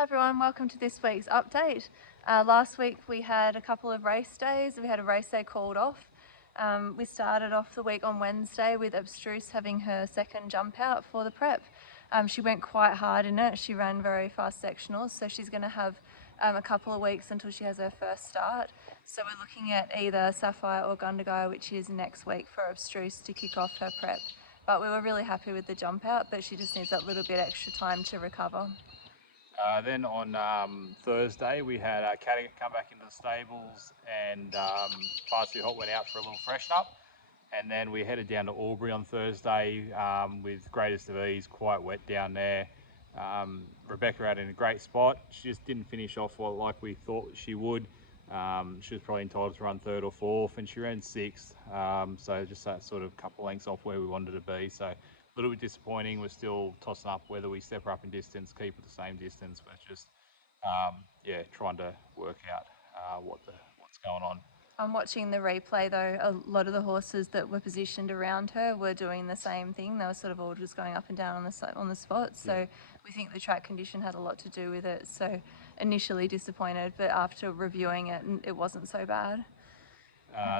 Hi everyone, welcome to this week's update. Last week we had a couple of race days. We had a race day called off. We started off the week on Wednesday with Abstruse having her second jump out for the prep. She went quite hard in it. She ran very fast sectionals, so she's going to have a couple of weeks until she has her first start. So we're looking at either Sapphire or Gundagai, which is next week for Abstruse to kick off her prep. But we were really happy with the jump out, but she just needs that little bit extra time to recover. Then on Thursday, we had Cattigat come back into the stables, and Fast Hot went out for a little freshen up. And then we headed down to Albury on Thursday with greatest of ease, quite wet down there. Rebecca had in a great spot. She just didn't finish off like we thought she would. She was probably entitled to run third or fourth, and she ran sixth. So just that sort of couple lengths off where we wanted to be. So a little bit disappointing. We're still tossing up whether we step her up in distance, keep her the same distance, but just yeah, trying to work out what's going on. I'm watching the replay though, a lot of the horses that were positioned around her were doing the same thing. They were sort of all just going up and down on the spot. So Yeah. we think the track condition had a lot to do with it. So initially disappointed, but after reviewing it, it wasn't so bad.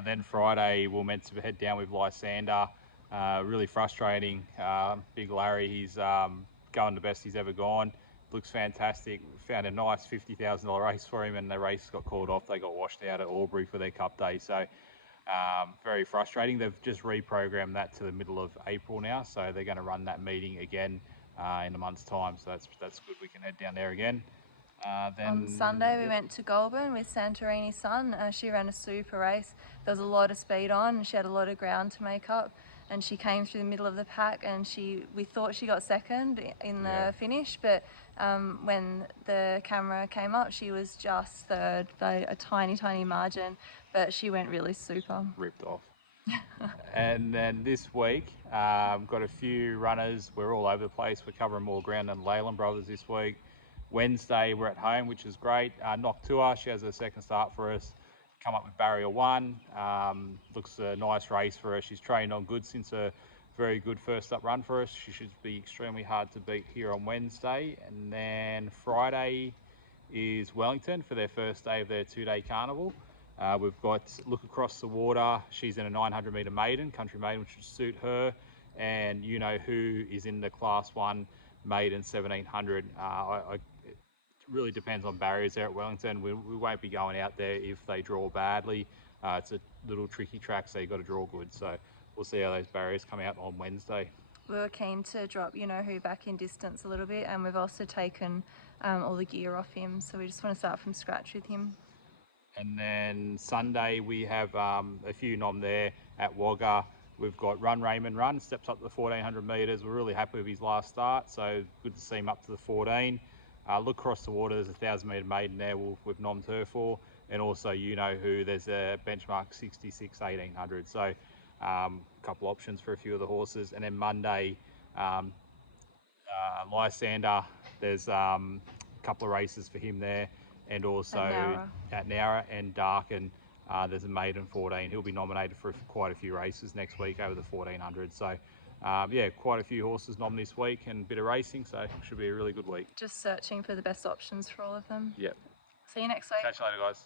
Then Friday we're meant to head down with Lysander. Really frustrating. Big Larry, he's going the best he's ever gone. Looks fantastic. Found a nice $50,000 race for him, and the race got called off. They got washed out at Albury for their Cup day. So very frustrating. They've just reprogrammed that to the middle of April now. So they're going to run that meeting again in a month's time. So that's good. We can head down there again. On Sunday we went to Goulburn with Santorini's son. She ran a super race. There was a lot of speed on and she had a lot of ground to make up, and she came through the middle of the pack, and we thought she got second in the finish, but when the camera came up she was just third by a tiny margin, but she went really super. Ripped off. And then this week, got a few runners. We're all over the place. We're covering more ground than Leyland Brothers this week. Wednesday, we're at home, which is great. Noctua, she has a second start for us. Come up with barrier one. Looks a nice race for her. She's trained on good since a very good first up run for us. She should be extremely hard to beat here on Wednesday. And then Friday is Wellington for their first day of their two-day carnival. We've got Look Across the Water. She's in a 900 metre maiden, country maiden, which would suit her. And You Know Who is in the class 1 maiden 1700. It really depends on barriers there at Wellington. We won't be going out there if they draw badly. It's a little tricky track, so you've got to draw good. So we'll see how those barriers come out on Wednesday. We were keen to drop You Know Who back in distance a little bit, and we've also taken all the gear off him, so we just want to start from scratch with him. And then Sunday we have a few nom there at Wagga. We've got Run Raymond Run, steps up to the 1400 metres. We're really happy with his last start, so good to see him up to the 14. Look Across the Water, there's a 1000 metre maiden there we've nommed her for. And also You Know Who, there's a benchmark 66 1800. So a couple options for a few of the horses. And then Monday, Lysander, there's a couple of races for him there. And also at Nowra and Darken, there's a maiden 14. He'll be nominated for quite a few races next week over the 1400. So yeah, quite a few horses nom this week and a bit of racing, so it should be a really good week. Just searching for the best options for all of them. Yep. See you next week. Catch you later, guys.